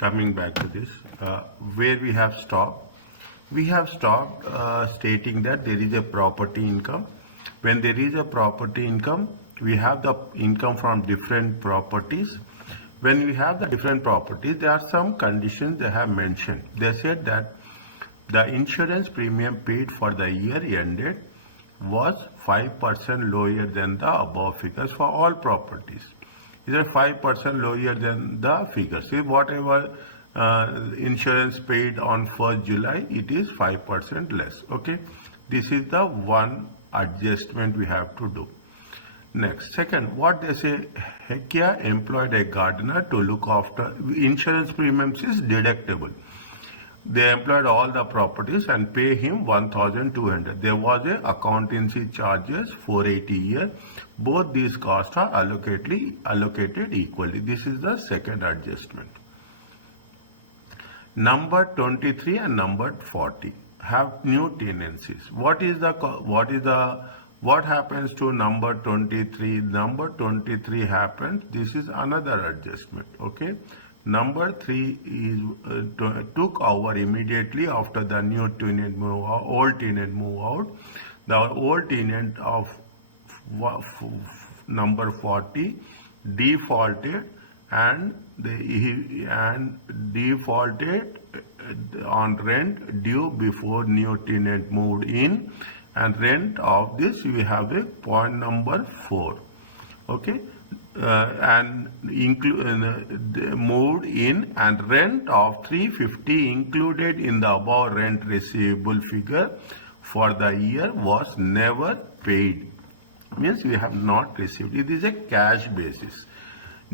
coming back to this, where we have stopped. We have stopped stating that there is a property income. When there is a property income, we have the income from different properties. When we have the different properties, there are some conditions they have mentioned. They said that the insurance premium paid for the year ended was 5% lower than the above figures for all properties. Is 5% lower than the figures. See, whatever insurance paid on 1st July, it is 5% less. Okay, this is the one adjustment we have to do. Next, second, what they say, ACCA employed a gardener to look after insurance premiums is deductible. They employed all the properties and pay him 1,200. There was a accountancy charges 480 a year. Both these costs are allocated equally. This is the second adjustment. Number 23 and number 40 have new tenancies. What happens to number 23? Number 23 happens. This is another adjustment. Okay. Number 3 is took over immediately after the new tenant move out, old tenant move out. The old tenant of number 40 defaulted and defaulted on rent due before new tenant moved in, and rent of this we have a point number 4. Okay. And moved in, and rent of 350 included in the above rent receivable figure for the year was never paid. Means we have not received. It is a cash basis.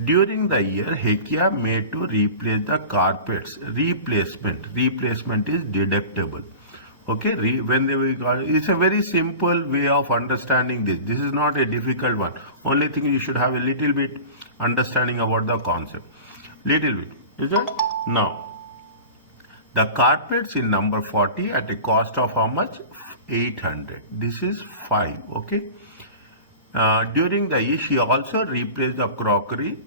During the year, ACCA made to replace the carpets. Replacement is deductible. Okay, it's a very simple way of understanding this. This is not a difficult one. Only thing you should have a little bit understanding about the concept. Little bit, is it? Now, the carpets in number 40 at a cost of how much? 800. This is 5. Okay. During the year, she also replaced the crockery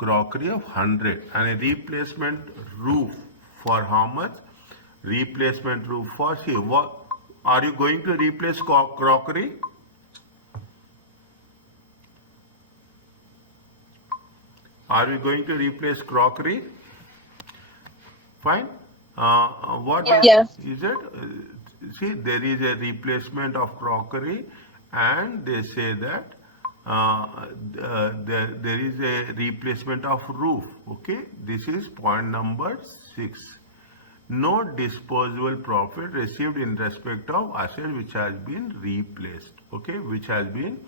of 100, and a replacement roof for how much? Replacement roof for, see, what are you going to replace crockery? Are we going to replace crockery? Fine. What yes. Is it? See, there is a replacement of crockery, and they say that there is a replacement of roof. Okay, this is point number 6. No disposable profit received in respect of asset which has been replaced. Okay, which has been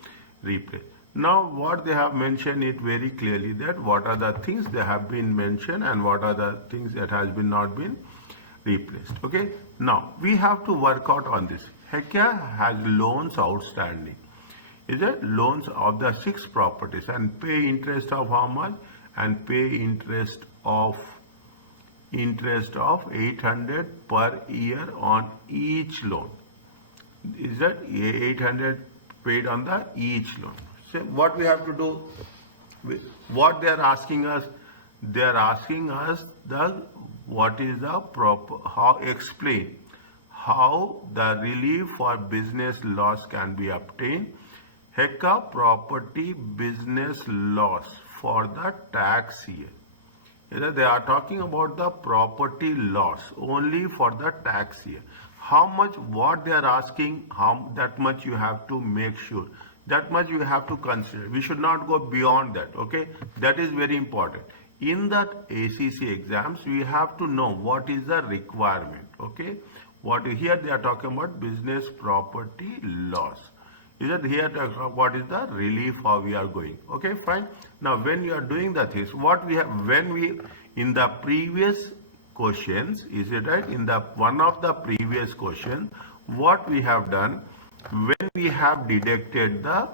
replaced. Now, what they have mentioned it very clearly, that what are the things they have been mentioned and what are the things that has been not been replaced. Okay, now we have to work out on this. ACCA has loans outstanding. Is it loans of the 6 properties, and pay interest of how much? And pay interest of 800 per year on each loan. Is that 800 paid on the each loan? So what we have to do, what they are asking us, they are asking us what is the explain how the relief for business loss can be obtained. ACCA property business loss for the tax year. They are talking about the property loss only for the tax year. How much, what they are asking, that much you have to make sure. That much you have to consider. We should not go beyond that. Okay, that is very important. In that ACCA exams, we have to know what is the requirement. Okay, what here they are talking about business property loss. Is that here what is the relief how we are going? Okay, fine. Now when you are doing the things, what we have, when we in the previous questions, is it right? In the one of the previous questions, what we have done, when we have deducted the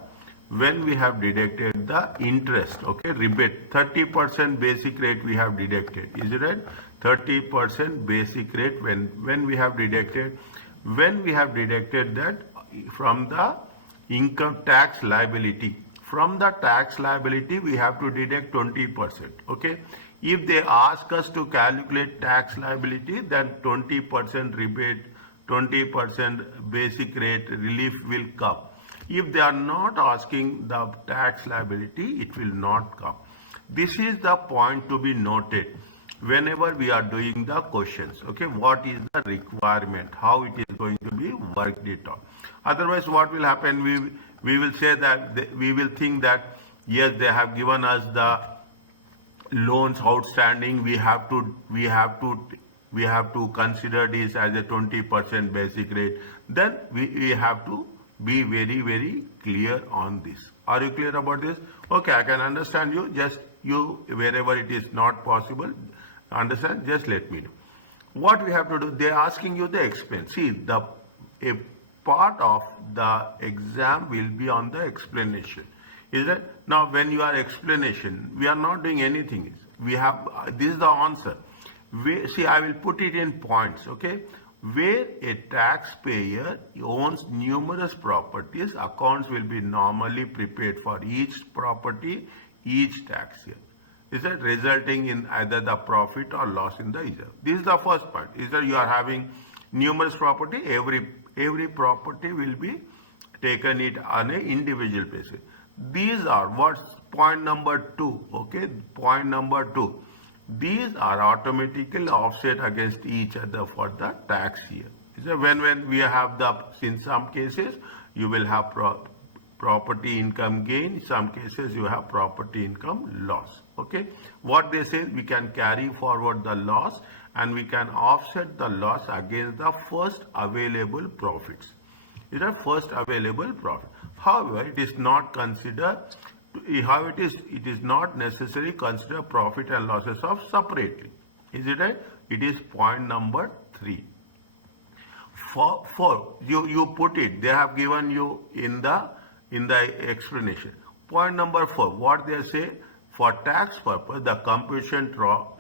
interest, okay, rebate, 30% basic rate we have deducted. Is it right? 30% basic rate when we have deducted that from the income tax liability. From the tax liability, we have to deduct 20%. Okay. If they ask us to calculate tax liability, then 20% rebate, 20% basic rate relief will come. If they are not asking the tax liability, it will not come. This is the point to be noted whenever we are doing the questions. Okay, what is the requirement, how it is going to be worked it out. Otherwise, what will happen, we will say that we will think that yes, they have given us the loans outstanding, we have to consider this as a 20% basic rate. Then we have to be very clear on this. Are you clear about this? Okay, I can understand you. Just you, wherever it is not possible, understand, just let me know. What we have to do, they are asking you the expense. See, a part of the exam will be on the explanation. Is it? Now, when you are explanation, we are not doing anything. We have, this is the answer. See, I will put it in points, okay? Where a taxpayer owns numerous properties, accounts will be normally prepared for each property, each tax year. Is that resulting in either the profit or loss in the year? This is the first part. Is that you are having numerous property, every property will be taken it on an individual basis. These are what's point number 2, okay? Point number 2. These are automatically offset against each other for the tax year. So when we have in some cases, you will have property income gain, in some cases you have property income loss, okay? What they say, we can carry forward the loss and we can offset the loss against the first available profits. It is first available profit. However, it is not considered, how it is not necessary consider profit and losses of separately. Is it right? It is point number 3. For you put it, they have given you in the explanation. Point number 4, what they say, for tax purpose, the computation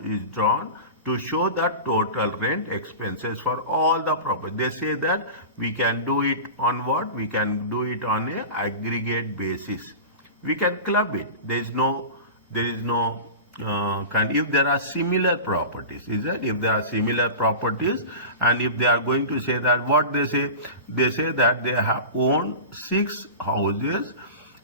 is drawn to show the total rent expenses for all the property. They say that we can do it on what? We can do it on an aggregate basis. We can club it. There is no if there are similar properties, is that if there are similar properties, and if they are going to say that, what they say that they have owned 6 houses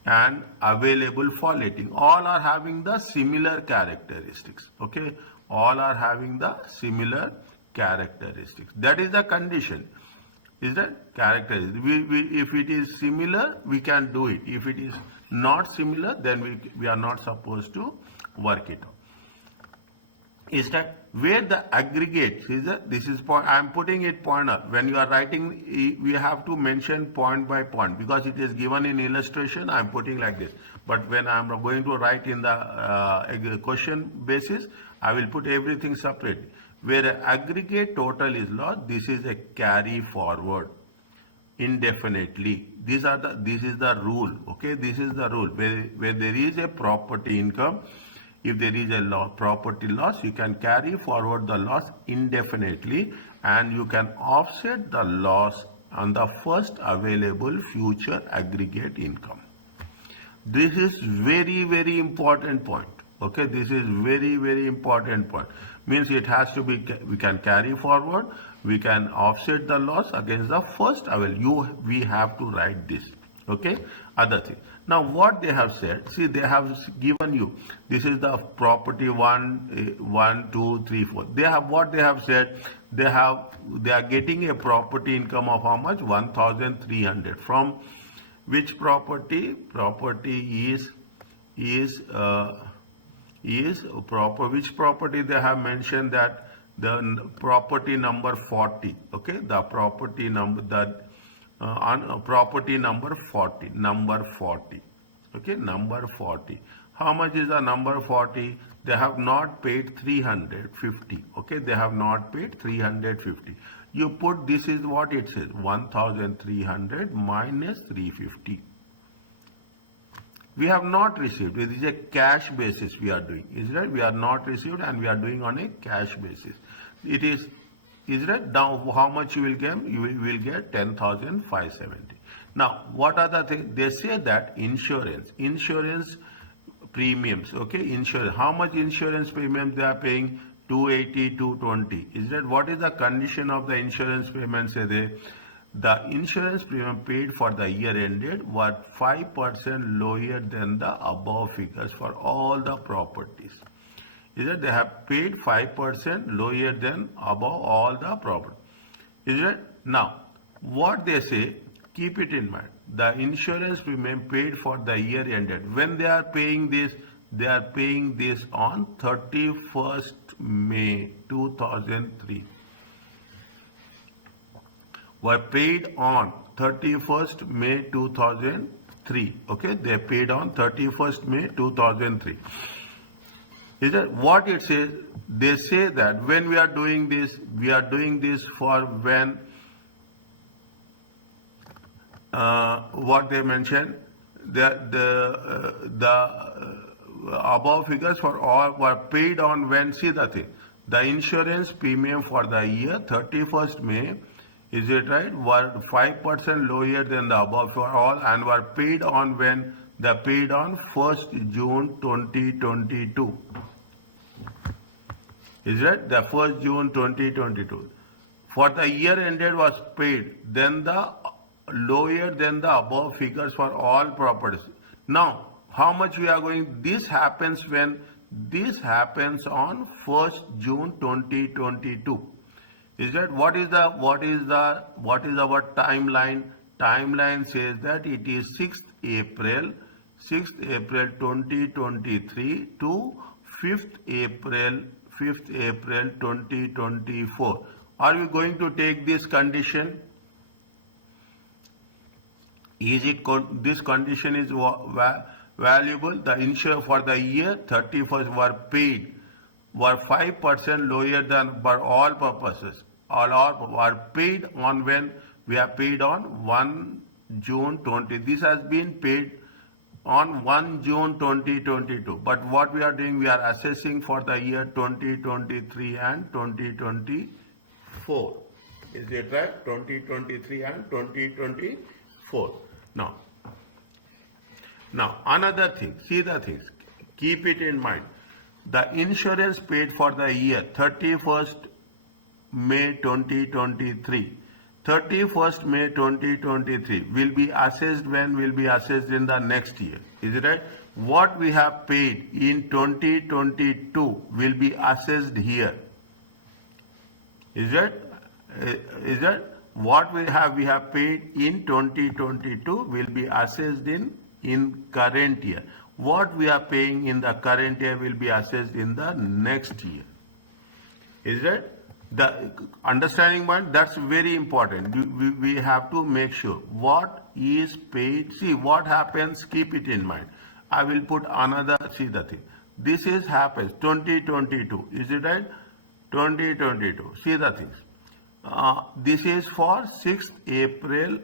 and available for letting. All are having the similar characteristics, okay? All are having the similar characteristics. That is the condition. Is that characteristic? If it is similar, we can do it. If it is not similar, then we are not supposed to work it out. Is that where the aggregate is that this is point, I am putting it pointer. When you are writing, we have to mention point by point because it is given in illustration. I am putting like this. But when I am going to write in the question basis, I will put everything separately. Where aggregate total is lost, this is a carry forward indefinitely. This is the rule. Okay, this is the rule. Where there is a property income, if there is a property loss, you can carry forward the loss indefinitely and you can offset the loss on the first available future aggregate income. This is very important point. Okay, this is very important point. Means it has to be, we can carry forward, we can offset the loss against the first available. We have to write this. Okay, other thing. Now what they have said, see, they have given you, this is the property 1, 2, 3, 4. They have, what they have said, they are getting a property income of how much? 1,300. From which property? Property is proper. Which property they have mentioned that the property number 40. Okay, the property number that. On property number 40, okay, number 40. How much is the number 40? They have not paid 350, okay, they have not paid 350. You put, this is what it says, 1,300 minus 350. We have not received, it is a cash basis we are doing, is right? We are not received and we are doing on a cash basis. It is right? Now, how much you will get? You will get 10,570. Now, what are the things? They say that insurance premiums, okay, insurance. How much insurance premiums they are paying? 280, 220. Is that what is the condition of the insurance payment? Say they, the insurance premium paid for the year ended were 5% lower than the above figures for all the properties. Is that they have paid 5% lower than above all the property. Is it? Now, what they say, keep it in mind. The insurance premium paid for the year ended. When they are paying this, they are paying this on 31st May 2003. Were paid on 31st May 2003. Okay, they paid on 31st May 2003. Is that what it says? They say that when we are doing this for when what they mentioned, the above figures for all were paid on when, see the thing, the insurance premium for the year 31st May, is it right, were 5% lower than the above for all and were paid on when they paid on 1st June 2022. Is it the 1st June 2022? For the year ended was paid, then the lower than the above figures for all properties. Now, how much we are going? This happens when this happens on 1st June 2022. Is that what is our timeline? Timeline says that it is 6th April 2023 to 5th April 2024. Are we going to take this condition? Is it this condition is valuable? The insurer for the year 31st were 5% lower than for all purposes. All were paid on when we are paid on 1 June 20. This has been paid on 1 June 2022. But what we are doing, we are assessing for the year 2023 and 2024. Is it right? 2023 and 2024. Now another thing, see the things, keep it in mind. The insurance paid for the year 31st May 2023. 31st May 2023 will be assessed when? Will be assessed in the next year. Is it right? What we have paid in 2022 will be assessed here. Is it? What we have paid in 2022 will be assessed in current year. What we are paying in the current year will be assessed in the next year. Is it? The understanding one, that's very important. We have to make sure what is paid. See what happens, keep it in mind. I will put another, see the thing. This is happens 2022. Is it right? 2022. See the things. This is for 6th April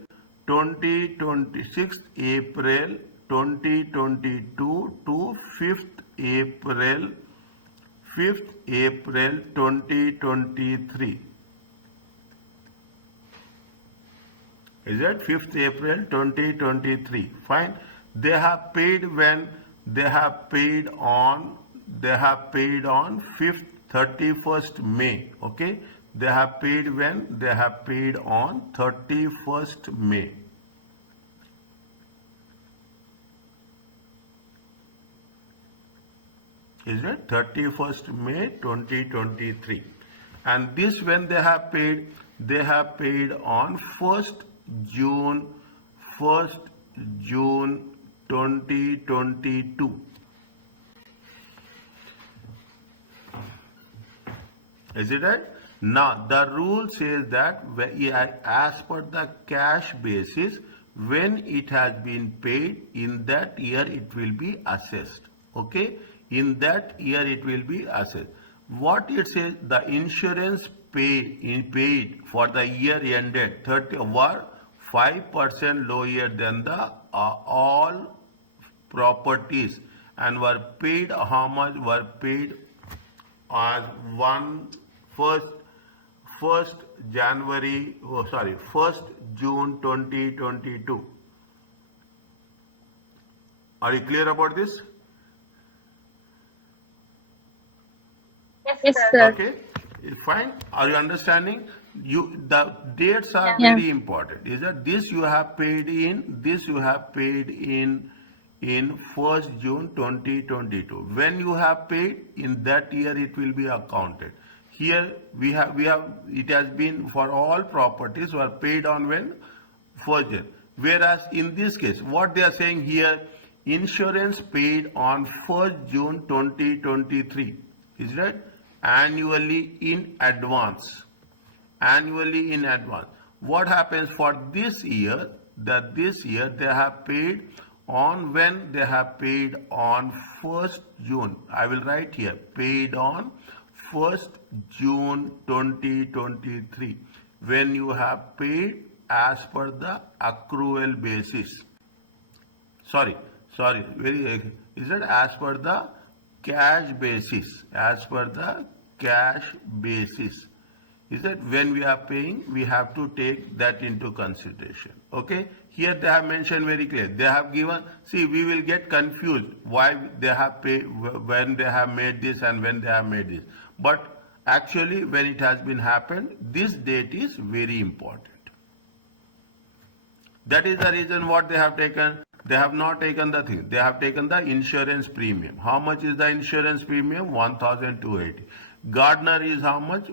2022 to 5th April 2023. Is that 5th April 2023? Fine. They have paid when? They have paid on 5th 31st May. Okay. They have paid when? They have paid on 31st May. Is it 31st May 2023? And this when they have paid on 1st June 2022. Is it right? Now the rule says that as per the cash basis, when it has been paid, in that year it will be assessed. Okay, in that year it will be assessed. What it says, the insurance paid for the year ended 30 were 5% lower than the all properties, and were paid how much? Were paid as 1st June 2022. Are you clear about this? Yes, sir. Okay, fine. Are you understanding? The dates are Yeah. very important. Is that this you have paid in? This you have paid in 1st June 2022. When you have paid in that year, it will be accounted. Here we have it has been for all properties were paid on when 1st June. Whereas in this case, what they are saying here, insurance paid on 1st June 2023. Is right? Annually in advance. Annually in advance. What happens for this year? That this year they have paid on when they have paid on 1st June. I will write here paid on 1st June 2023. When you have paid as per the accrual basis. Sorry, very, is it as per the cash basis? As per the cash basis. Is that when we are paying, we have to take that into consideration. Okay, here they have mentioned very clear. They have given, see, we will get confused why they have paid, when they have made this and when they have made this. But actually, when it has been happened, this date is very important. That is the reason what they have taken. They have not taken the thing. They have taken the insurance premium. How much is the insurance premium? 1,280. Gardener is how much?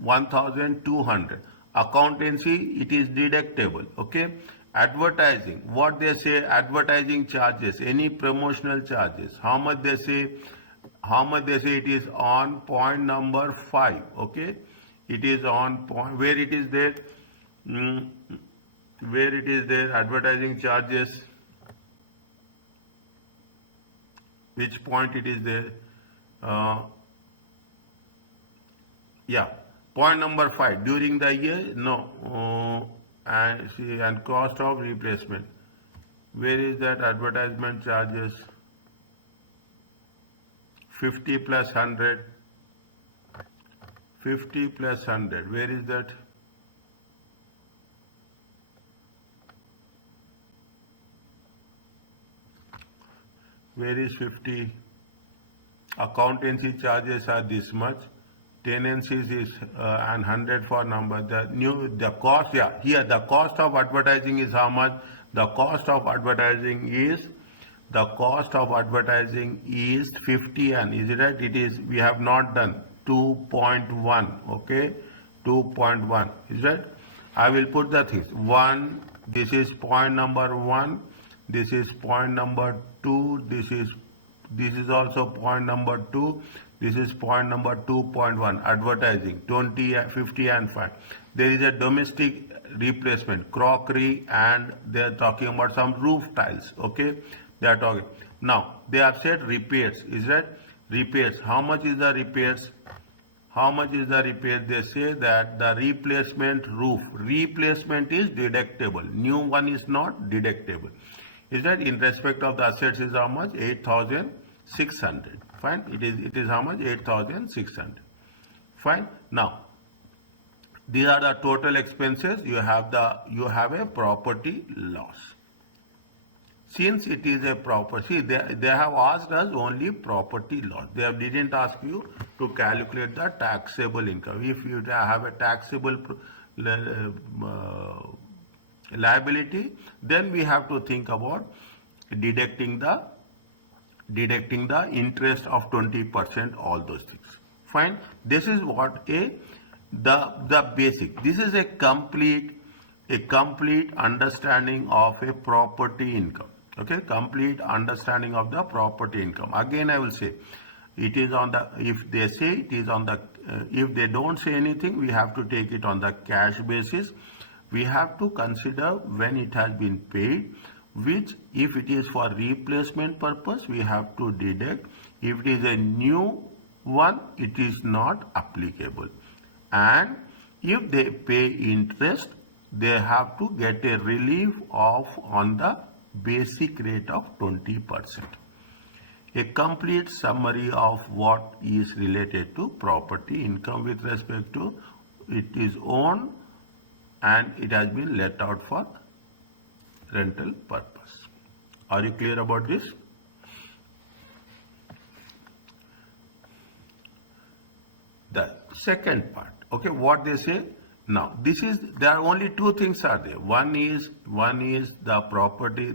1,200. Accountancy, it is deductible. Okay. Advertising, what they say, advertising charges, any promotional charges. How much they say? How much they say it is on point number 5. Okay. It is on point where it is there. Where it is there, advertising charges, which point it is there, yeah, point number 5, during the year, no, and cost of replacement, where is that advertisement charges, 50 plus 100, 50 plus 100, where is that? Where is 50? Accountancy charges are this much. Tenancies is and 100 for number. The cost, yeah, here the cost of advertising is how much? The cost of advertising is 50, and is it right? It is, we have not done 2.1. Okay, 2.1 is right. I will put the things. 1. This is point number 1. This is point number 2. This is also point number 2. This is point number 2.1. Advertising 20, 50 and 5. There is a domestic replacement, crockery, and they are talking about some roof tiles. Okay, they are talking. Now they have said repairs. Is that repairs? How much is the repairs? How much is the repair? They say that the replacement roof, replacement is deductible. New one is not deductible. Is that in respect of the assets is how much? 8,600. Fine. It is how much? 8,600. Fine. Now, these are the total expenses. You have a property loss. Since it is a property, they have asked us only property loss. They didn't ask you to calculate the taxable income. If you have a taxable liability, then we have to think about deducting the interest of 20%, all those things. Fine. This is what the basic. This is a complete understanding of a property income. Okay, complete understanding of the property income. Again, I will say, it is on the, if they say it is on the, if they don't say anything, we have to take it on the cash basis. We have to consider when it has been paid, which if it is for replacement purpose, we have to deduct. If it is a new one, it is not applicable. And if they pay interest, they have to get a relief of on the basic rate of 20%. A complete summary of what is related to property income with respect to it is owned and it has been let out for rental purpose. Are you clear about this? the second part. Okay, what they say now, there are only two things are there. One is the property,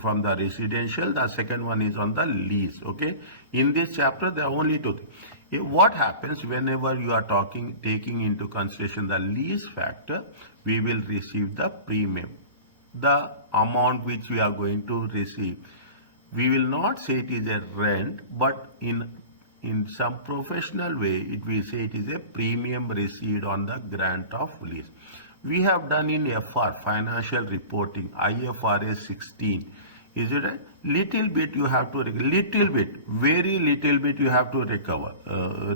from the residential. The second one is on the lease. Okay, in this chapter there are only two things. What happens whenever you are taking into consideration the lease factor? We will receive the premium, the amount which we are going to receive. We will not say it is a rent, but in some professional way, it will say it is a premium received on the grant of lease. We have done in FR, financial reporting, IFRS 16. Is it a little bit you have to, very little bit you have to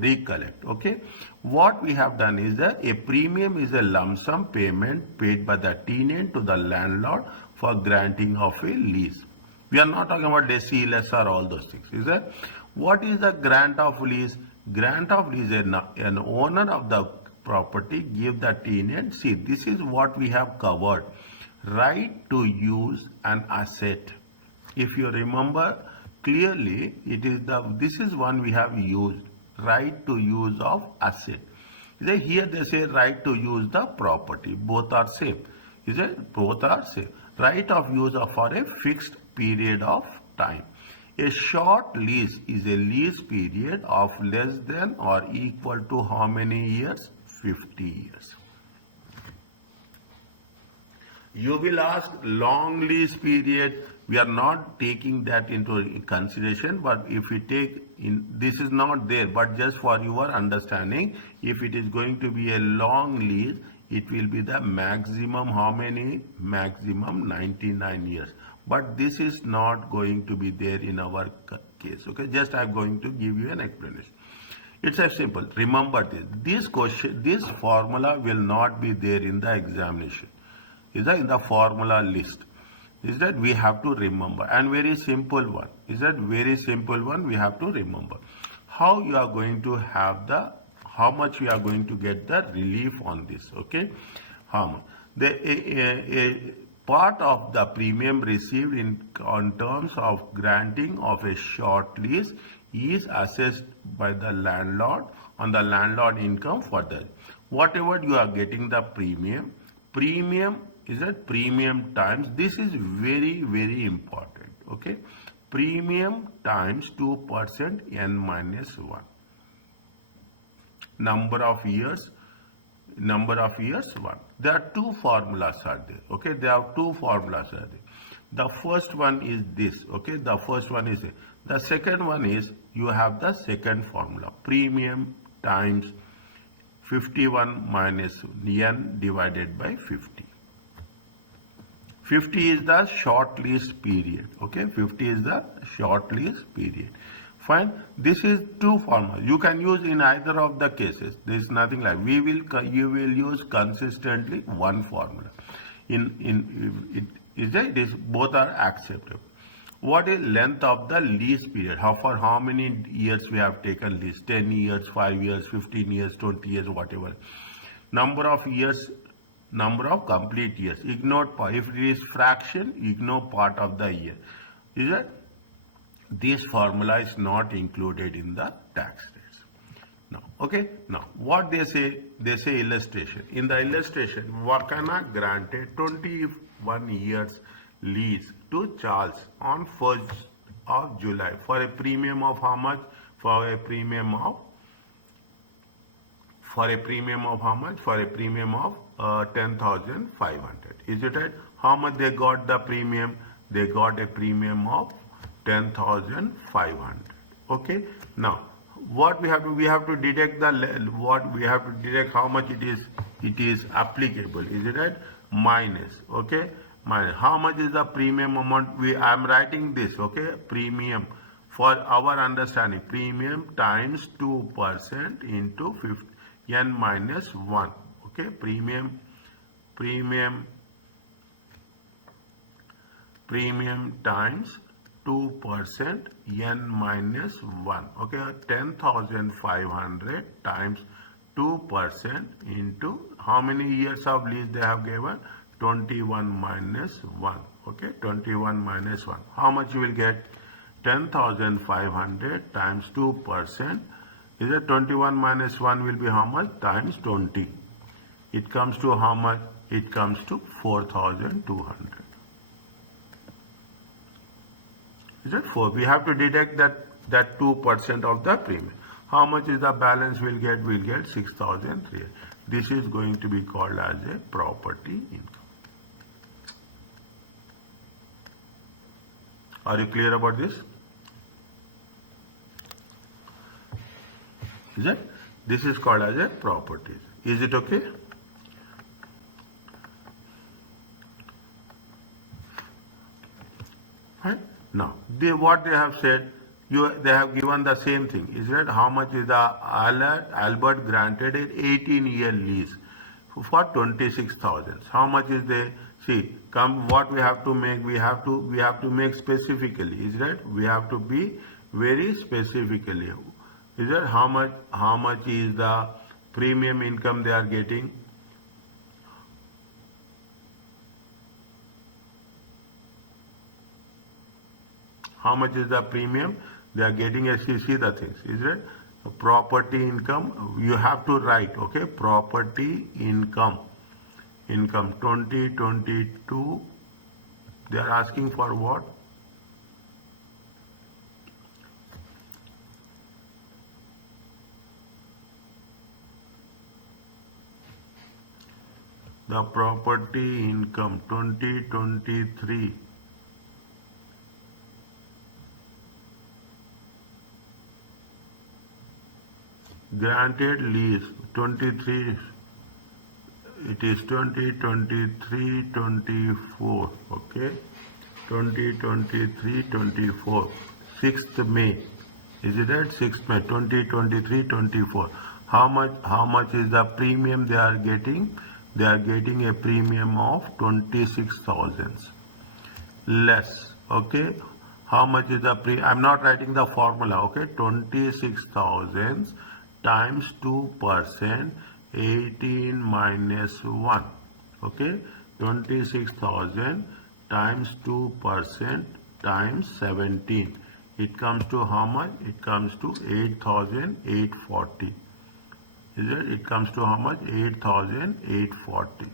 recollect, okay? What we have done is that a premium is a lump sum payment paid by the tenant to the landlord for granting of a lease. We are not talking about lessee, lessor, all those things. Is that what is the grant of lease? Grant of lease, an owner of the property give the tenant. See, this is what we have covered. Right to use an asset. If you remember clearly, this is one we have used. Right to use of asset. Here they say right to use the property. Both are same. Is it? Both are same. Right of use for a fixed period of time. A short lease is a lease period of less than or equal to how many years? 50 years. You will ask long lease period. We are not taking that into consideration, but if we take this is not there, but just for your understanding, if it is going to be a long lease, it will be the maximum how many? Maximum 99 years. But this is not going to be there in our case. Okay, just I am going to give you an explanation. It's a simple. Remember this question, this formula will not be there in the examination. Is that in the formula list? Is that we have to remember, and very simple one. Is that very simple one we have to remember. How you are going to have how much we are going to get the relief on this. Okay, how much? A part of the premium received on terms of granting of a short lease is assessed by the landlord on the landlord income for that. Whatever you are getting the premium is that premium times, this is very, very important. Okay, premium times 2% n minus 1. Number of years 1. There are two formulas are there. Okay, there are two formulas are there. The first one is this. Okay, the first one is it. The second one is you have the second formula, premium times 51 minus n divided by 50. 50 is the short lease period. Okay, 50 is the short lease period. Fine. This is two formulas. You can use in either of the cases. There is nothing like you will use consistently one formula. It is both are acceptable. What is length of the lease period? For how many years we have taken lease? 10 years, 5 years, 15 years, 20 years, whatever. Number of years, number of complete years. Ignore part. If it is fraction, ignore part of the year. Is it? This formula is not included in the tax rates. Now, okay. Now, what they say illustration. In the illustration, Wakana granted 21 years lease to Charles on 1st of July for a premium of how much? For a premium of how much? For a premium of 10,500. Is it right? How much they got the premium? They got a premium of 10,500. Okay. Now, what we have to deduct how much it is applicable. Is it right? Minus. Okay. Minus. How much is the premium amount? I am writing this. Okay. Premium for our understanding. Premium times 2% into 50 n minus 1. Okay. Premium times 2% n minus 1. Okay, 10,500 times 2% into how many years of lease they have given? 21 minus 1. Okay, 21 minus 1. How much you will get? 10,500 times 2% Is it 21 minus 1 will be how much? Times 20. It comes to how much? It comes to 4,200. Is it 4? We have to deduct that 2% of the premium. How much is the balance we'll get? We'll get 6,300. This is going to be called as a property income. Are you clear about this? Is it? This is called as a property. Is it okay? Right? Now, what they have said, they have given the same thing. Is that how much is the Albert granted an 18-year lease for 26,000? How much is the what we have to make? We have to make specifically. Is that we have to be very specifically. Is that how much is the premium income they are getting? How much is the premium they are getting? As you see the things, is it? Property income, you have to write, okay? Property income 2022, they are asking for what? The property income 2023. Granted lease 23, it is 2023-24, okay? 2023-24, 6th May. Is it right? 6th May 2023-24. How much is the premium they are getting? They are getting a premium of 26,000 less, okay? How much is the I'm not writing the formula, okay? 26,000 times 2%, 18 minus 1, okay? 26,000 times 2% times 17. It comes to how much? It comes to 8,840. Is it? It comes to how much? 8,840.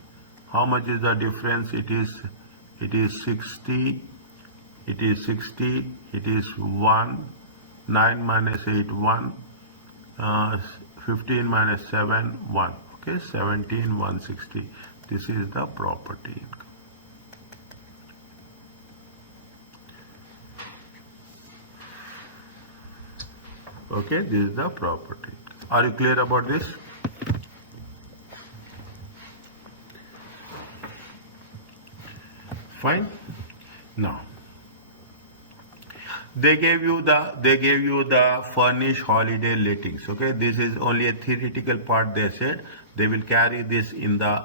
How much is the difference? It is 60. It is 60. It is 1. 9 minus 8, 1. 15 minus 7, 1. Okay, 17, 160. This is the property income. Okay, this is the property. Are you clear about this? Fine. Now, they gave you the furnished holiday lettings. Okay, this is only a theoretical part. They said they will carry this in the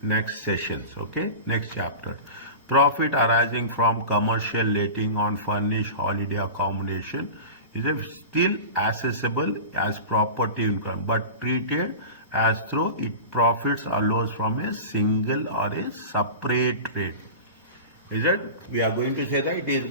next sessions. Okay, next chapter. Profit arising from commercial letting on furnished holiday accommodation is still accessible as property income, but treated as though it profits arose from a single or a separate trade. Is it? We are going to say that it is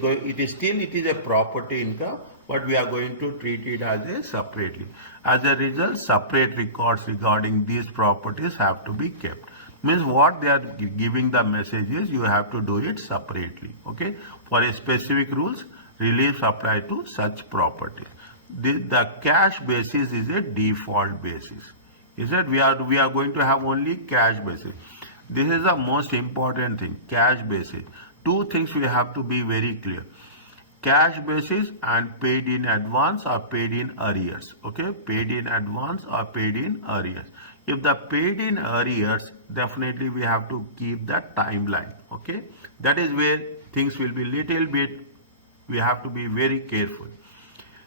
a property income, but we are going to treat it as a separately. As a result, separate records regarding these properties have to be kept. Means what they are giving the message is you have to do it separately. Okay. For a specific rules, reliefs apply to such properties. The cash basis is a default basis. Is that we are going to have only cash basis. This is the most important thing, cash basis. Two things we have to be very clear. Cash basis and paid in advance or paid in arrears. Okay, paid in advance or paid in arrears. If the paid in arrears, definitely we have to keep that timeline. Okay, that is where things will be little bit, we have to be very careful.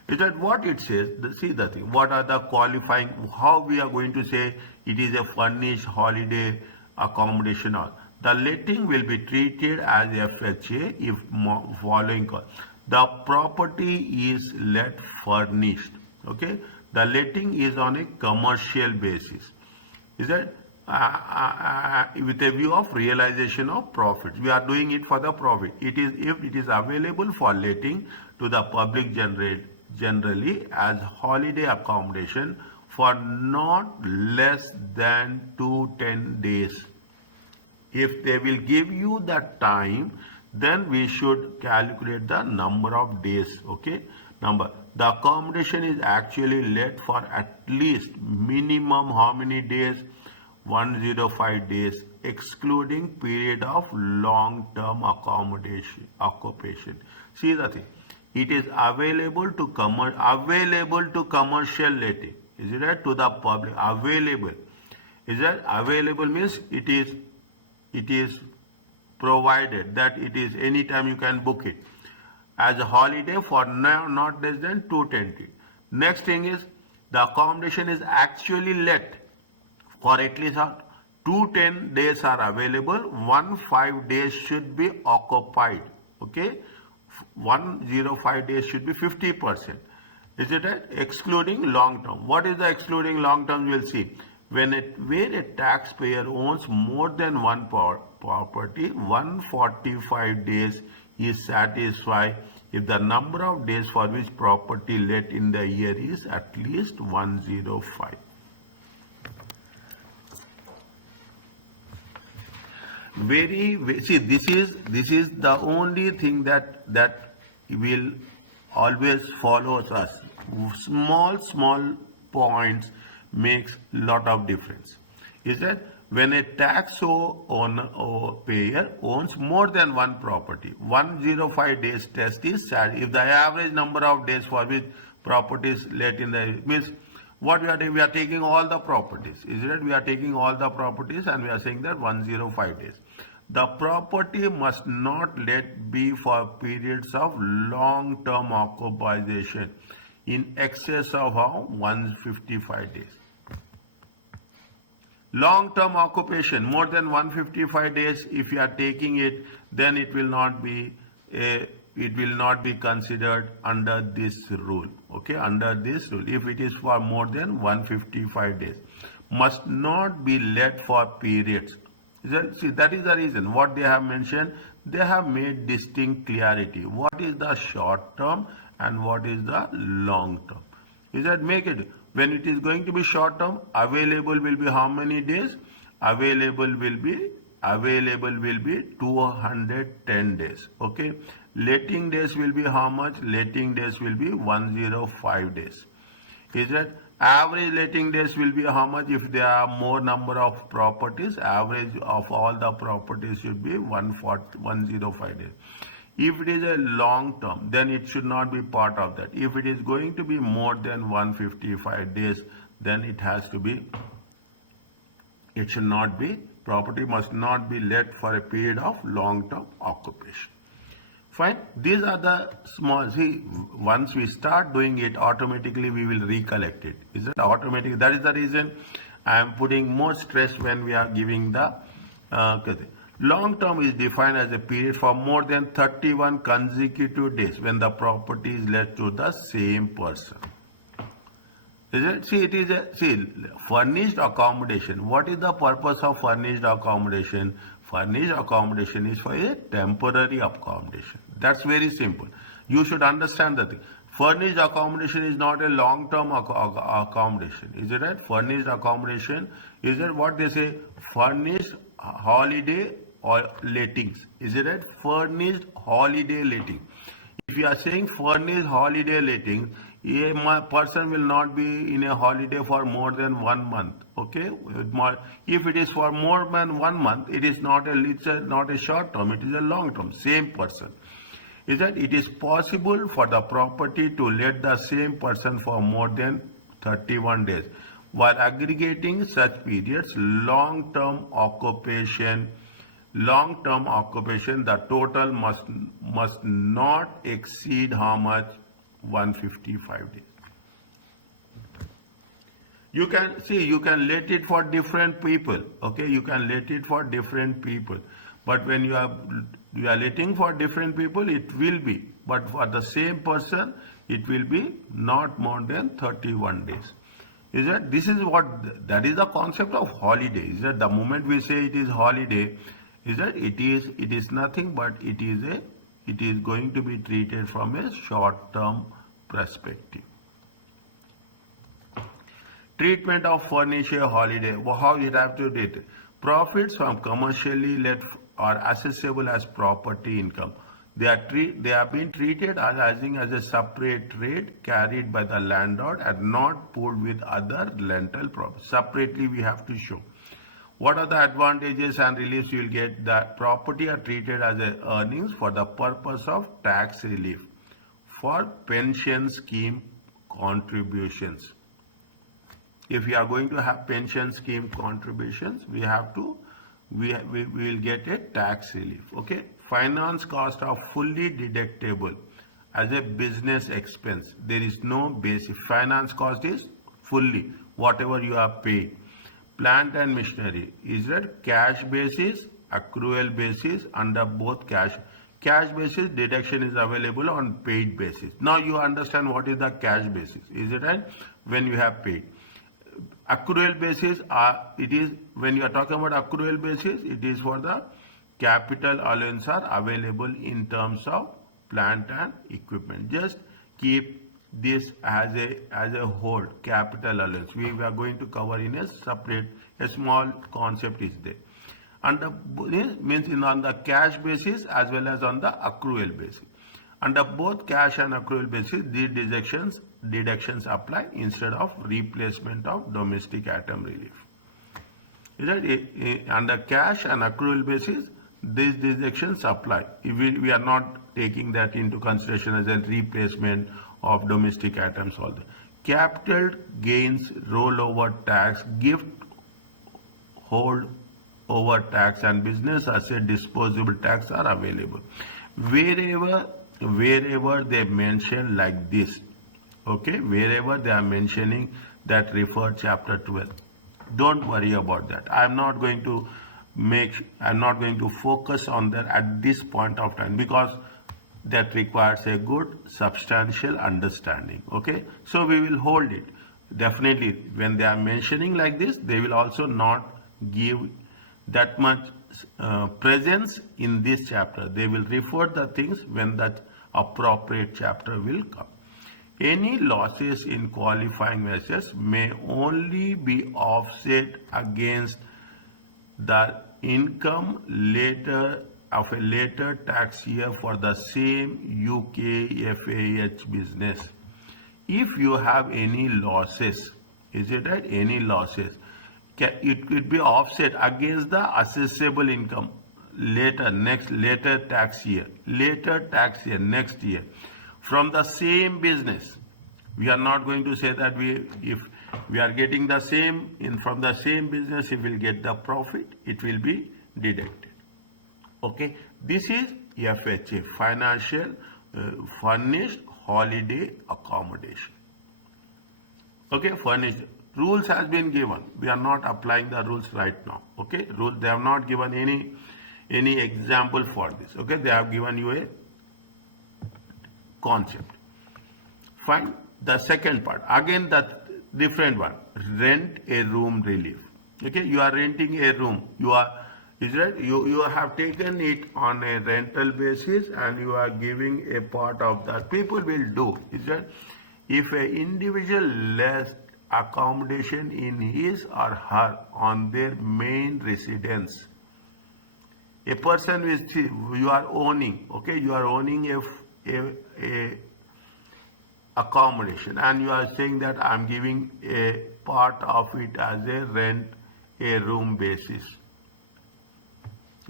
Is that what it says? See the thing. What are the qualifying? How we are going to say it is a furnished holiday accommodation? Or the letting will be treated as FHA if following. The property is let furnished. Okay. The letting is on a commercial basis. Is that with a view of realization of profits? We are doing it for the profit. It is if it is available for letting to the public generally as holiday accommodation for not less than 10 days. If they will give you that time, then we should calculate the number of days. Okay, the accommodation is actually let for at least minimum how many days? 105 days, excluding period of long-term occupation. See the thing, it is available to commercial letting. Is it right? To the public, available. Is that available means it is provided that it is anytime you can book it as a holiday for not less than 10 days. Next thing is the accommodation is actually let for at least 10 days are available. 5 days should be occupied. Okay, 105 days should be 50%. Is it right? Excluding long term. What is the excluding long term? We'll see. Where a taxpayer owns more than one property, 145 days is satisfied if the number of days for which property let in the year is at least 105. See, this is the only thing that will always follows us. Small points makes lot of difference. Is that when a tax owner or payer owns more than one property, 105 days test is sad. If the average number of days for which property is let in the means what we are doing, we are taking all the properties. Is it right? We are taking all the properties and we are saying that 105 days. The property must not let be for periods of long-term occupation in excess of how 155 days. Long-term occupation more than 155 days. If you are taking it, then it will not be considered under this rule. Okay, under this rule, if it is for more than 155 days, must not be let for periods. See, that is the reason what they have mentioned. They have made distinct clarity. What is the short term and what is the long term? Is that make it when it is going to be short term, available will be how many days? Available will be 210 days. Okay, letting days will be how much? Letting days will be 105 days. Is that average letting days will be how much? If there are more number of properties, average of all the properties should be 105 days. If it is a long term, then it should not be part of that. If it is going to be more than 155 days, then it has to be, it should not be, property must not be let for a period of long term occupation. Fine. These are the small, see, once we start doing it, automatically we will recollect it. Is it automatic? That is the reason I am putting more stress when we are giving the long term is defined as a period for more than 31 consecutive days when the property is let to the same person. Is it? See, it is a furnished accommodation. What is the purpose of furnished accommodation? Furnished accommodation is for a temporary accommodation. That's very simple. You should understand the thing. Furnished accommodation is not a long-term accommodation. Is it right? Furnished accommodation is that what they say? Furnished holiday or lettings. Is it right? Furnished holiday letting. If you are saying furnished holiday letting, a person will not be in a holiday for more than 1 month. Okay, if it is for more than 1 month, it is not a short term, it is a long term. Same person. Is that it is possible for the property to let the same person for more than 31 days. While aggregating such periods, long-term occupation, the total must not exceed how much? 155 days. You can see, you can let it for different people. Okay, you can let it for different people. But when you are letting for different people, it will be. But for the same person, it will be not more than 31 days. Is that this is what that is the concept of holiday? Is that the moment we say it is holiday, is that it is nothing but it is going to be treated from a short term perspective. Treatment of furniture holiday. How you have to do it? Profits from commercially let are assessable as property income. They have been treated as a separate trade carried by the landlord and not pooled with other rental properties. Separately, we have to show. What are the advantages and reliefs you will get? That property are treated as a earnings for the purpose of tax relief for pension scheme contributions. If we are going to have pension scheme contributions, we will get a tax relief. Okay. Finance cost are fully deductible as a business expense. There is no basic. Finance cost is fully whatever you are paid. Plant and machinery is that cash basis, accrual basis. Under both cash basis deduction is available on paid basis. Now you understand what is the cash basis. Is it right? When you have paid. Accrual basis it is when you are talking about accrual basis, it is for the capital allowance are available in terms of plant and equipment. Just keep this as a whole capital allowance. We are going to cover in a separate, a small concept is there. Under means on the cash basis as well as on the accrual basis. Under both cash and accrual basis, these deductions apply instead of replacement of domestic item relief. Is that under cash and accrual basis, these deductions apply. We are not taking that into consideration as a replacement of domestic items. All the capital gains, rollover tax, gift hold over tax, and business asset disposable tax are available wherever they mention like this. Okay, wherever they are mentioning that refer chapter 12. Don't worry about that. I'm not going to focus on that at this point of time because that requires a good substantial understanding. Okay, so we will hold it. Definitely when they are mentioning like this, they will also not give that much presence in this chapter. They will refer the things when that appropriate chapter will come. Any losses in qualifying measures may only be offset against the income of a later tax year for the same UK FAH business. If you have any losses, is it right? Any losses, it could be offset against the assessable income later tax year next year from the same business. We are not going to say that if we are getting the same from the same business, if we will get the profit, it will be deducted. Okay, this is FHA, financial furnished holiday accommodation. Okay, furnished. Rules has been given. We are not applying the rules right now. Okay, rules, they have not given any example for this. Okay, they have given you a concept. Fine. The second part, again that different one, rent a room relief. Okay, you are renting a room. You have taken it on a rental basis and you are giving a part of that. People will do is that if an individual left accommodation in his or her on their main residence, a person which you are owning, okay, you are owning a accommodation and you are saying that I'm giving a part of it as a rent a room basis.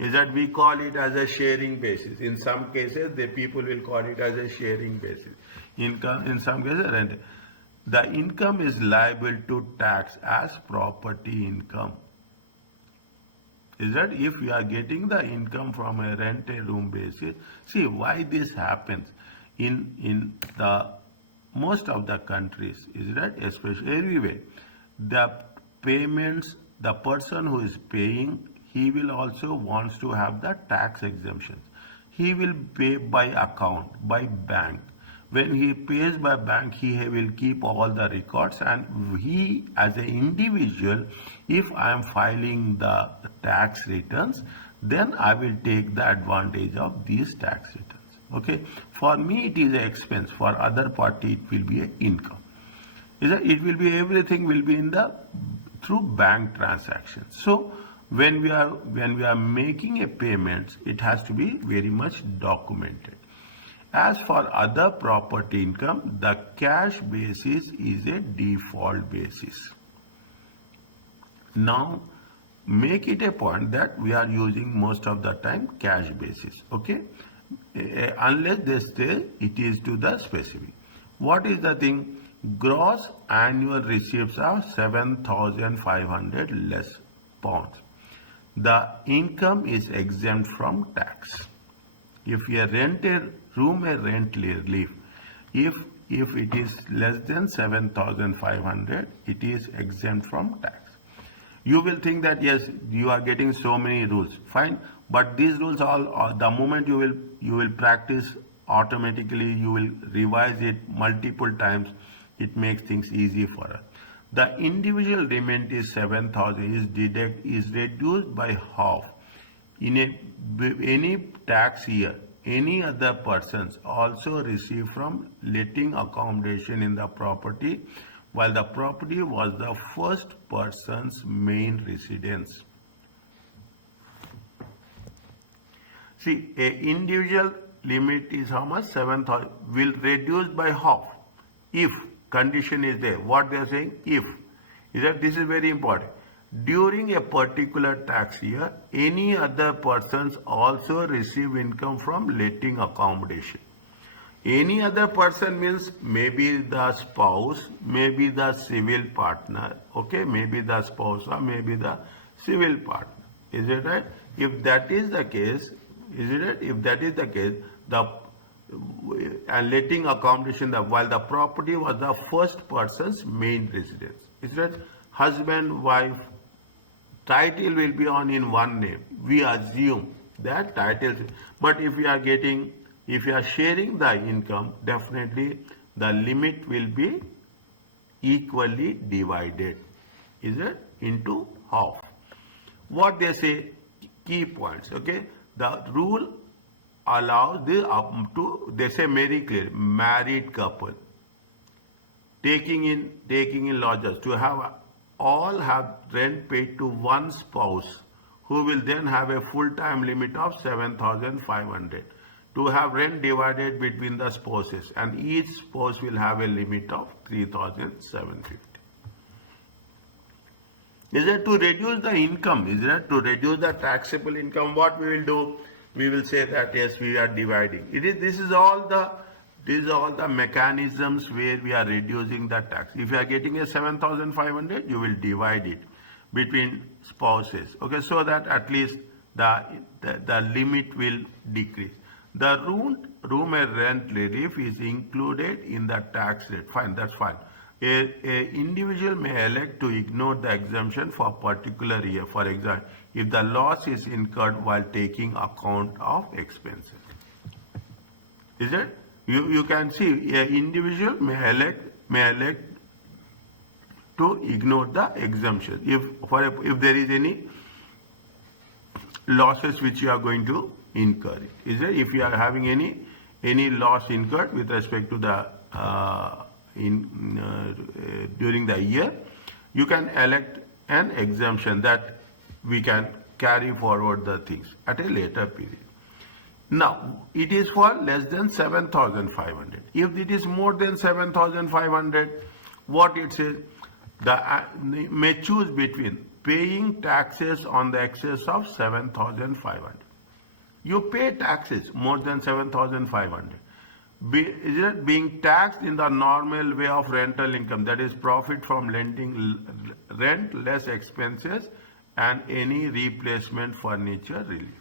Is that we call it as a sharing basis. In some cases, the people will call it as a sharing basis. In some cases, rent. The income is liable to tax as property income. Is that if you are getting the income from a rent a room basis, see why this happens in the most of the countries, is that especially everywhere, the payments, the person who is paying, he will also wants to have the tax exemptions. He will pay by account, by bank. When he pays by bank, he will keep all the records, and he as an individual, if I am filing the tax returns, then I will take the advantage of these tax returns. Okay. For me, it is an expense. For other party, it will be an income. It will be everything will be in the through bank transactions. So when we are making a payment, it has to be very much documented. As for other property income, the cash basis is a default basis. Now, make it a point that we are using most of the time cash basis, okay? Unless they say it is to the specific. What is the thing? Gross annual receipts are 7,500 less pounds. The income is exempt from tax. If you rent a room, a rent relief, if it is less than 7,500, it is exempt from tax. You will think that yes, you are getting so many rules, fine, but these rules all the moment you will practice, automatically you will revise it multiple times. It makes things easy for us. The individual remit is 7,000 is reduced by half. In any tax year, any other persons also receive from letting accommodation in the property while the property was the first person's main residence. See, a individual limit is how much? 7,000 will reduce by half if condition is there. What they are saying? If. Is that this is very important. During a particular tax year, any other persons also receive income from letting accommodation. Any other person means maybe the spouse, maybe the civil partner, okay, maybe the spouse or maybe the civil partner. Is it right? If that is the case, is it right? If that is the case, and letting accommodation while the property was the first person's main residence. Is that husband, wife, title will be on in one name. We assume that titles, but if you are sharing the income, definitely the limit will be equally divided. Is it? Into half. What they say, key points, okay? The rule allows this up to, they say very clear, married couple taking in lodgers to all have rent paid to one spouse who will then have a full-time limit of 7,500 to have rent divided between the spouses, and each spouse will have a limit of 3,750. Is that to reduce the income? Is that to reduce the taxable income? What we will do? We will say that yes, we are dividing. This is all the mechanisms where we are reducing the tax. If you are getting a 7,500, you will divide it between spouses. Okay, so that at least the limit will decrease. The room and rent relief is included in the tax rate. Fine, that's fine. A individual may elect to ignore the exemption for a particular year. For example, if the loss is incurred while taking account of expenses. Is it? You can see an individual may elect to ignore the exemption if there is any losses which you are going to incur. Is it? If you are having any loss incurred with respect to the during the year, you can elect an exemption that we can carry forward the things at a later period. Now, it is for less than 7,500. If it is more than 7,500, what it says, may choose between paying taxes on the excess of 7,500. You pay taxes more than 7,500. Is it being taxed in the normal way of rental income, that is profit from lending rent less expenses and any replacement furniture relief.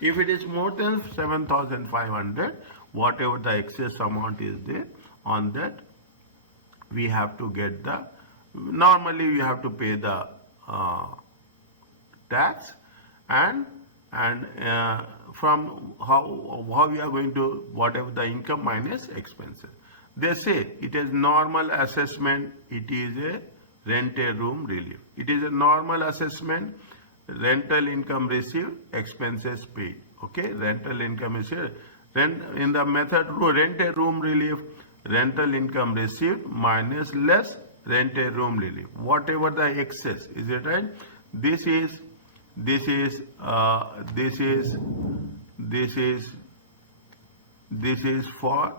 If it is more than 7,500, whatever the excess amount is there, on that we have to get normally we have to pay the tax and from how we are going to, whatever the income minus expenses. They say it is normal assessment, it is a rent a room relief. It is a normal assessment, rental income received, expenses paid. Okay, rental income is here, Rent in the method to rent a room relief, rental income received minus less rent a room relief. Whatever the excess, is it right? This is this is this is this is this is for,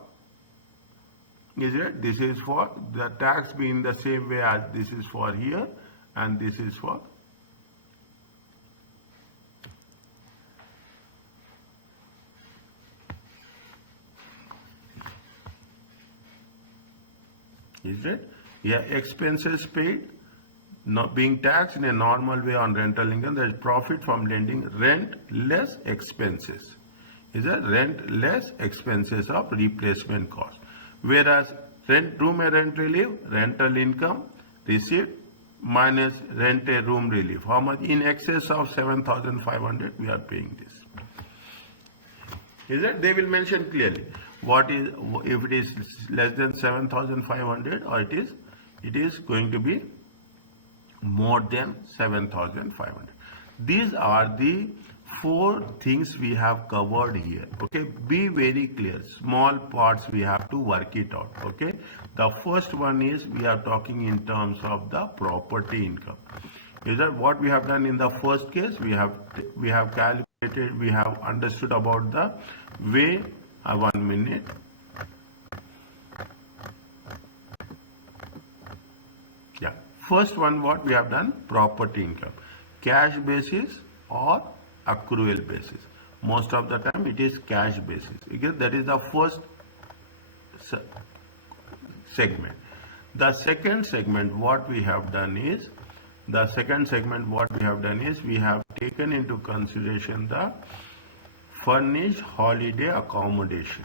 is it? This is for the tax being the same way as this is for here, and this is for is it? Yeah, expenses paid not being taxed in a normal way on rental income. There is profit from lending, rent less expenses. Is it? Rent less expenses of replacement cost. Whereas room and rent relief, rental income received minus rent a room relief. How much? In excess of 7,500 we are paying this. Is it? They will mention clearly what is, if it is less than 7,500, or it is going to be more than 7,500. These are the 4 things we have covered here. Okay, be very clear. Small parts we have to work it out. Okay, the first one is we are talking in terms of the property income. Is that what we have done in the first case? We have calculated, we have understood about the way. 1 minute. Yeah, first one, what we have done, property income, cash basis or accrual basis. Most of the time it is cash basis. Okay, that is the first segment. The second segment, what we have done is, we have taken into consideration the furnished holiday accommodation.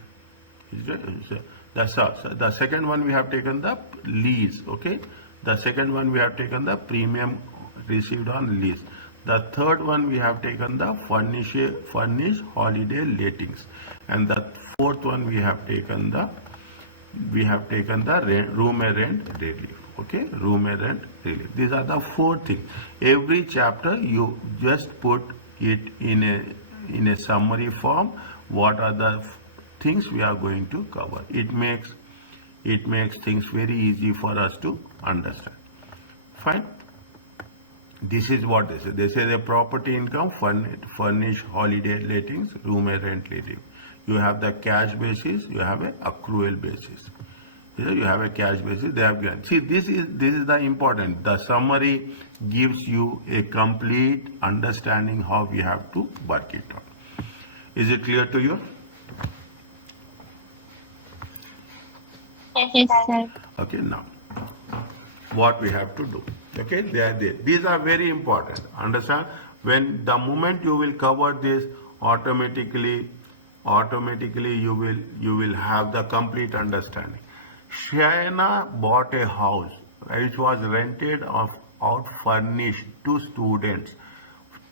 The second one we have taken the lease. Okay, the second one we have taken the premium received on lease. The third one we have taken the furnished holiday lettings, and the fourth one we have taken the room and rent relief. Okay, room and rent relief. These are the 4 things. Every chapter you just put it in a summary form. What are the things we are going to cover? It makes things very easy for us to understand. Fine. This is what they say. They say the property income, furnished holiday lettings, room and rent relief. You have the cash basis, you have a accrual basis. You have a cash basis, they have given. See, this is the important. The summary gives you a complete understanding how we have to work it out. Is it clear to you? Yes, sir. Okay, now what we have to do. Okay, they are there. These are very important. Understand? When the moment you will cover this, automatically you will have the complete understanding. Shaina bought a house which was rented out furnished to students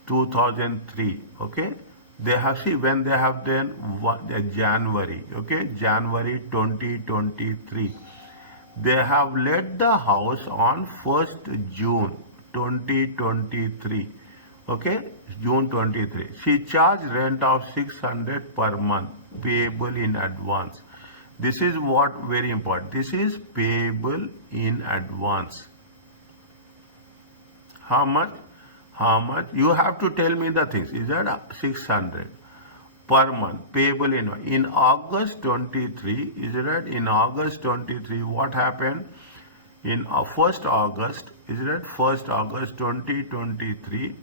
2003. Okay, they have, see, when they have done January, okay, January 2023, they have let the house on 1st June 2023. Okay, June 23. She charged rent of 600 per month payable in advance. This is what very important. This is payable in advance. How much? How much? You have to tell me the things. Is that 600 per month payable in August 23? Is it right? In August 23, what happened? In 1st August, is it right? 1st August 2023,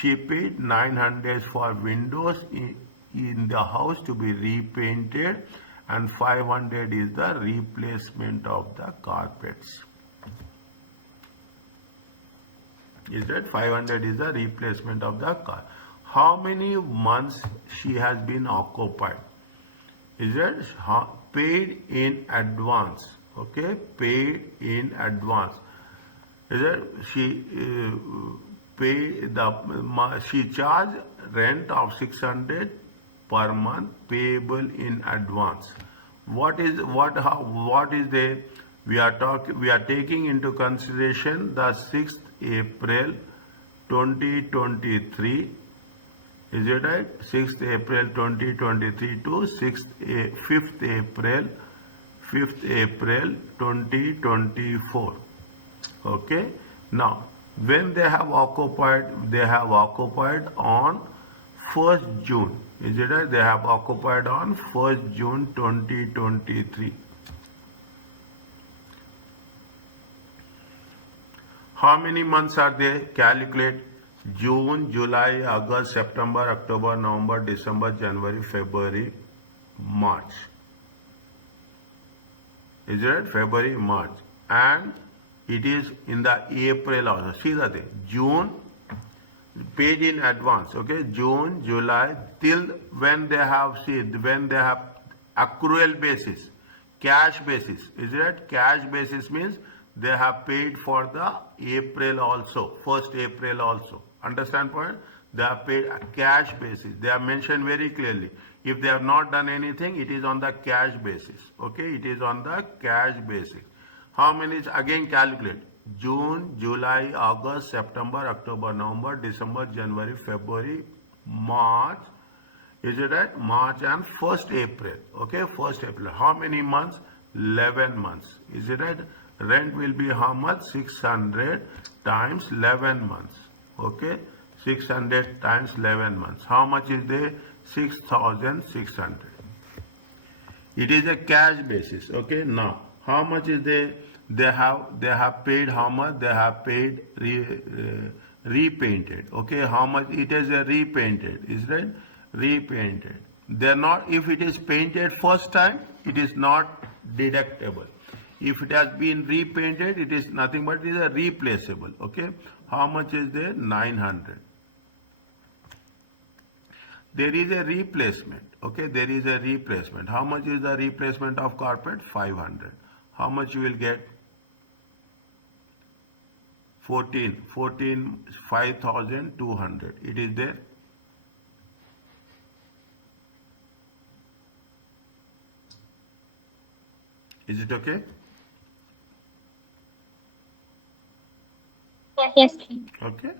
she paid 900 for windows in the house to be repainted, and 500 is the replacement of the carpets. Is that 500 is the replacement of the car? How many months she has been occupied? Is that paid in advance? Okay, paid in advance. Is that she she charged rent of 600 per month payable in advance. What is the, we are taking into consideration the 6th April 2023. Is it right? 6th April 2023 to 5th April 2024. Okay. Now, when they have occupied on 1st June. Is it right? They have occupied on 1st June 2023. How many months are they? Calculate. June, July, August, September, October, November, December, January, February, March. Is it right? February, March. And it is in the April also. See the thing. June, paid in advance. Okay. June, July, till when they have, accrual basis, cash basis. Is it right? Cash basis means they have paid for the April also, 1st April also. Understand point? They have paid a cash basis. They have mentioned very clearly. If they have not done anything, it is on the cash basis. Okay, it is on the cash basis. How many is again calculate? June, July, August, September, October, November, December, January, February, March. Is it right? March and 1st April. Okay, 1st April. How many months? 11 months. Is it right? Rent will be how much? 600 times 11 months. Okay, 600 times 11 months. How much is there? 6,600. It is a cash basis. Okay, now how much is there? They have paid how much? They have paid repainted. Okay, how much? It is a repainted. Is that repainted? They are not. If it is painted first time, it is not deductible. If it has been repainted, it is nothing but it is a replaceable. Okay, how much is there? 900. There is a replacement. Okay, there is a replacement. How much is the replacement of carpet? 500. How much you will get? 5,200. It is there. Is it okay? Yes. Okay.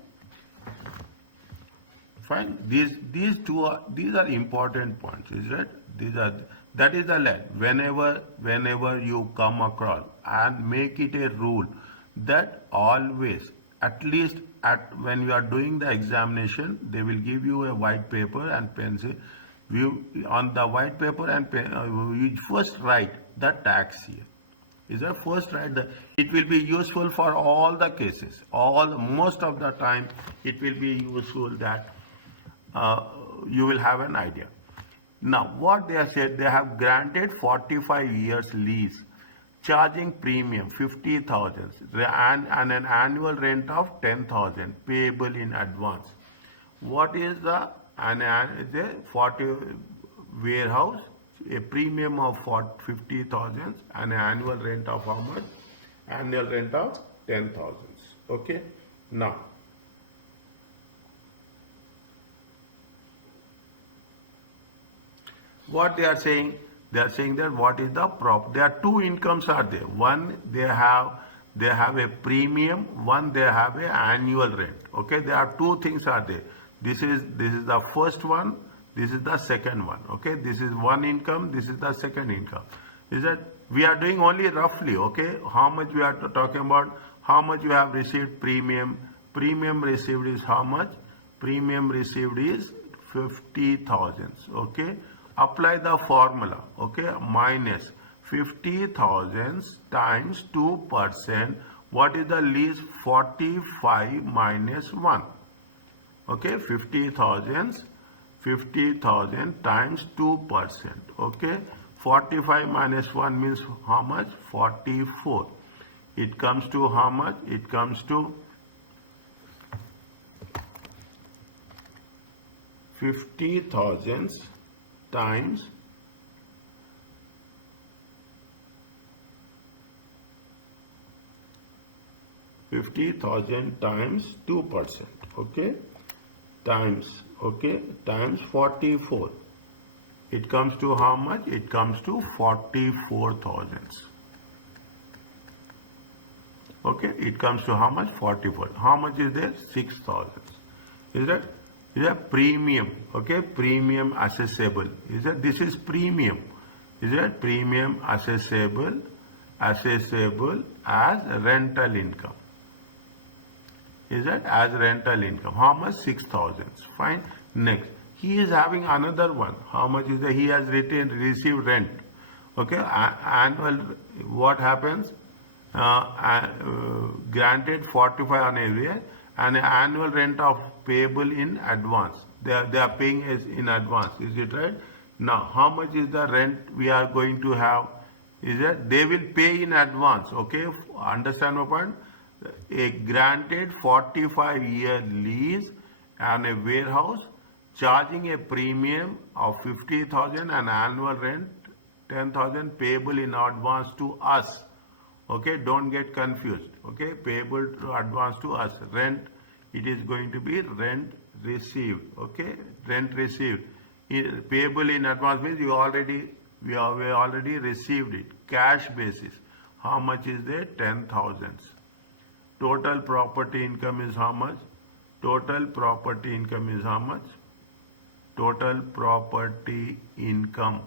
Fine. These are important points. Is that that is the line. Whenever you come across and make it a rule that always, at least when you are doing the examination, they will give you a white paper and pencil. On the white paper and pen, you first write the tax year. Is that first write the? It will be useful for all the cases. Most of the time, it will be useful that you will have an idea. Now, what they have said, they have granted 45 years lease, charging premium 50,000 and an annual rent of 10,000 payable in advance. What is the 40 warehouse? A premium of 50,000 and an annual rent of how much? Annual rent of 10,000. Okay. Now, what they are saying? They are saying that what is the prop? There are two incomes are there. One, they have a premium. One, they have a annual rent. Okay, there are two things are there. This is the first one. This is the second one. Okay, this is one income. This is the second income. Is that we are doing only roughly. Okay, how much we are talking about? How much you have received premium? Premium received is how much? Premium received is 50,000. Okay. Apply the formula, okay, minus 50,000 times 2%. What is the lease? 45 minus 1. Okay, 50,000 times 2%. Okay, 45 minus 1 means how much? 44. It comes to how much? It comes to 50,000 times 50,000 times 2%, okay, times 44. It comes to how much? It comes to 44,000. Okay, it comes to how much? 44. How much is there? 6,000. Is that? is a premium, okay, premium assessable, is that this is premium, is that premium assessable as rental income, is that as rental income. How much? 6,000. Fine. Next, he is having another one. How much is that? He has received rent, okay, annual. What happens? Granted 45 on a year, and annual rent of payable in advance. They are paying as in advance. Is it right? Now, how much is the rent we are going to have? Is that they will pay in advance? Okay, understand my point? A granted 45-year lease and a warehouse, charging a premium of 50,000 and annual rent 10,000 payable in advance to us. Okay, don't get confused. Okay, payable to advance to us. Rent, it is going to be rent received. Okay, rent received. Payable in advance means we already received it. Cash basis. How much is there? 10,000. Total property income is how much? Total property income is how much? Total property income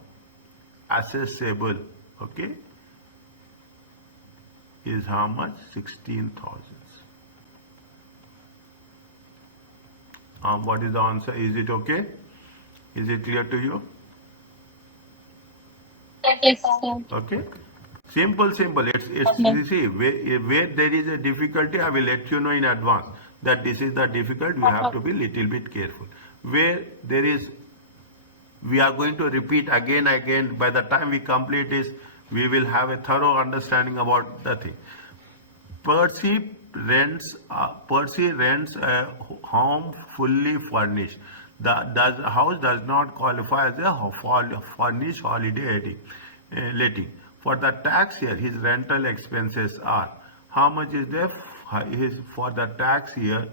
assessable, okay, is how much? 16,000. What is the answer? Is it okay? Is it clear to you? Yes, sir. Okay. Simple. It's you see, where there is a difficulty, I will let you know in advance that this is the difficult. You have to be little bit careful. Where there is, we are going to repeat again. By the time we complete this, we will have a thorough understanding about the thing. Percy rents a home fully furnished. The house does not qualify as a furnished holiday letting. For the tax year, his rental expenses are, how much is there? For the tax year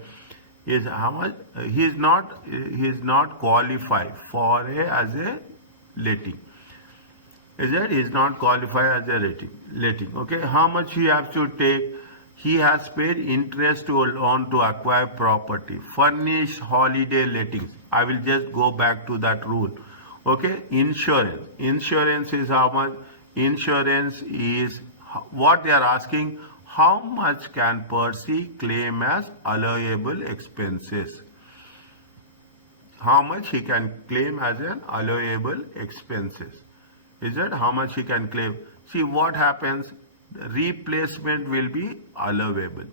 is how much? He is not qualified for as a letting. Is that he is not qualified as a letting? Okay, how much he has to take? He has paid interest to loan to acquire property. Furnished holiday lettings. I will just go back to that rule. Okay, insurance. Insurance is how much? Insurance is what they are asking. How much can Percy claim as allowable expenses? How much he can claim as an allowable expenses? Is that how much he can claim? See what happens. Replacement will be allowable.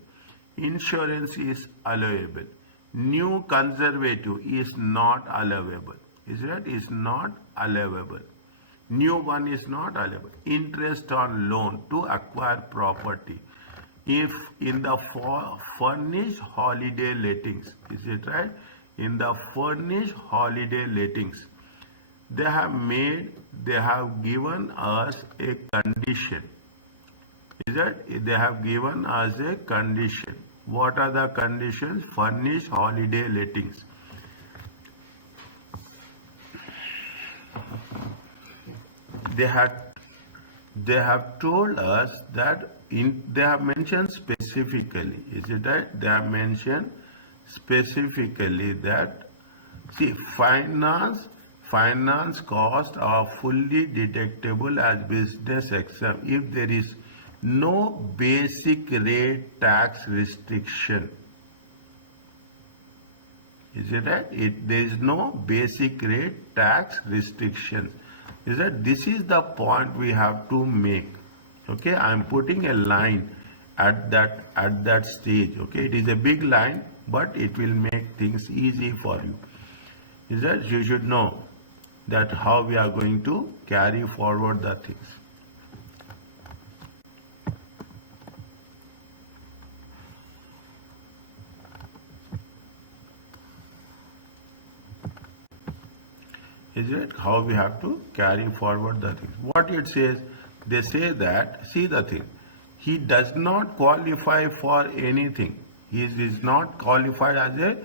Insurance is allowable. New conservative is not allowable. Is that is not allowable. New one is not allowable. Interest on loan to acquire property. If in the furnished holiday lettings, is it right? In the furnished holiday lettings, they have given us a condition. Is that they have given us a condition. What are the conditions? Furnished holiday lettings. They have told us that they have mentioned specifically. Is it right? They have mentioned specifically that see finance costs are fully deductible as business expense if there is no basic rate tax restriction. Is it right? There is no basic rate tax restriction. Is that this is the point we have to make. Okay, I am putting a line at that stage. Okay, it is a big line, but it will make things easy for you. Is that you should know that how we are going to carry forward the things. Is it how we have to carry forward the things? What it says, they say that, see the thing, he does not qualify for anything. He is not qualified as a,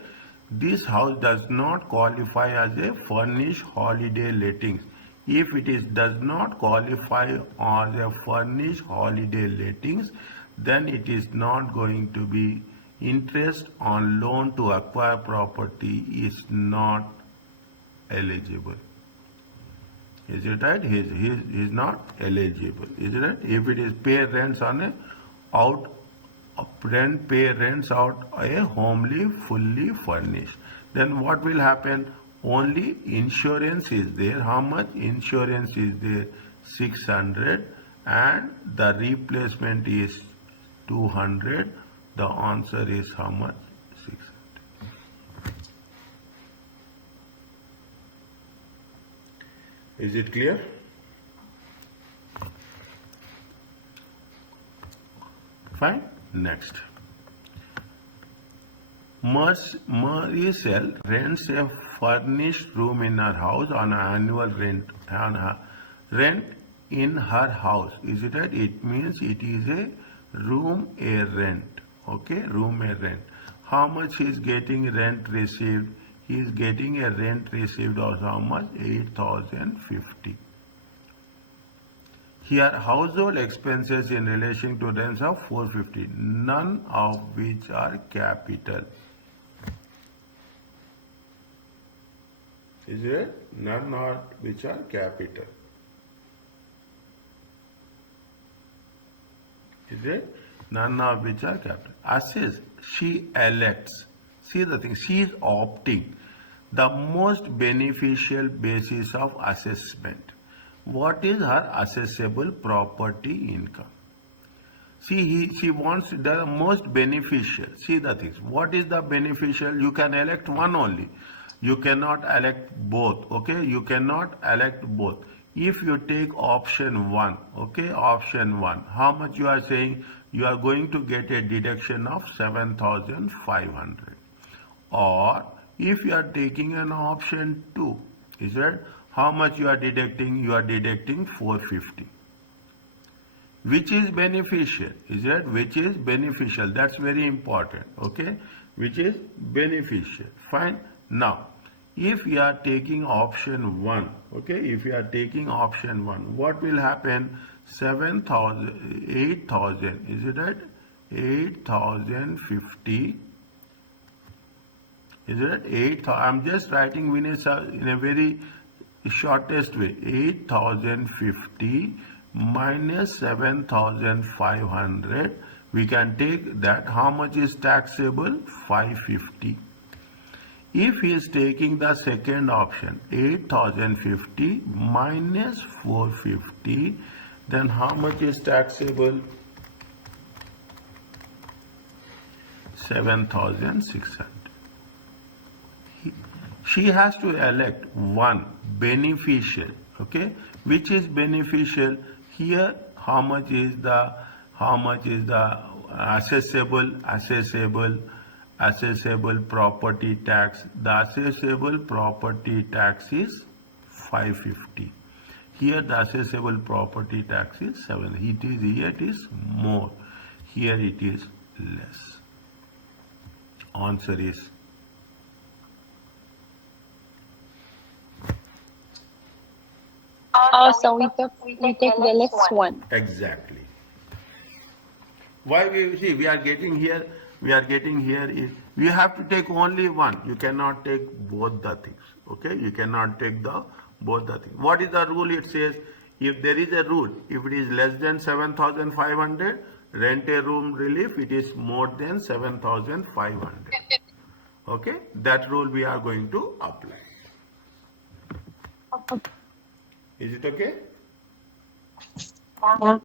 this house does not qualify as a furnished holiday lettings. If it does not qualify as a furnished holiday lettings, then it is not going to be interest on loan to acquire property is not eligible. Is it right? He is not eligible. Is it right? If it is pay rents on a pay rents out a homely fully furnished, then what will happen? Only insurance is there. How much insurance is there? 600, and the replacement is 200. The answer is how much? 600. Is it clear? Fine. Next. Maricel rents a furnished room in her house on an annual rent. Rent in her house. Is it right? It means it is a room a rent. Okay, room a rent. How much he is getting rent received? He is getting a rent received of how much? 8,050. Here household expenses in relation to rents of 450, none of which are capital. Is it? None of which are capital. Is it? None of which are capital. Assess, she elects. See the thing, she is opting the most beneficial basis of assessment. What is her assessable property income? See, she wants the most beneficial. See the things. What is the beneficial? You can elect one only. You cannot elect both. Okay, you cannot elect both. If you take option 1, okay, option 1, how much you are saying? You are going to get a deduction of 7,500. Or if you are taking an option 2, is that how much you are deducting? You are deducting 450. Which is beneficial? Is that which is beneficial? That's very important. Okay, which is beneficial. Fine. Now, if you are taking option 1, okay, if you are taking option 1, what will happen? 7,000, 8,000, is it right? 8,050, is it right? 8,000, I'm just writing in a very shortest way. 8,050 minus 7,500, we can take that. How much is taxable? 550. If he is taking the second option, 8,050 minus 450, then how much is taxable? 7,600. She has to elect one beneficial. Okay, which is beneficial? Here, how much is the assessable property tax? The assessable property tax is 550. Here the assessable property tax is 7. Here it is more. Here it is less. Answer is so we take the less one. exactly. Why we are getting here? We are getting here is we have to take only one. You cannot take both the things. Okay, you cannot take both the things. What is the rule? It says if there is a rule, if it is less than 7,500, rent a room relief. It is more than 7,500. Okay, that rule we are going to apply. Is it okay? Yeah.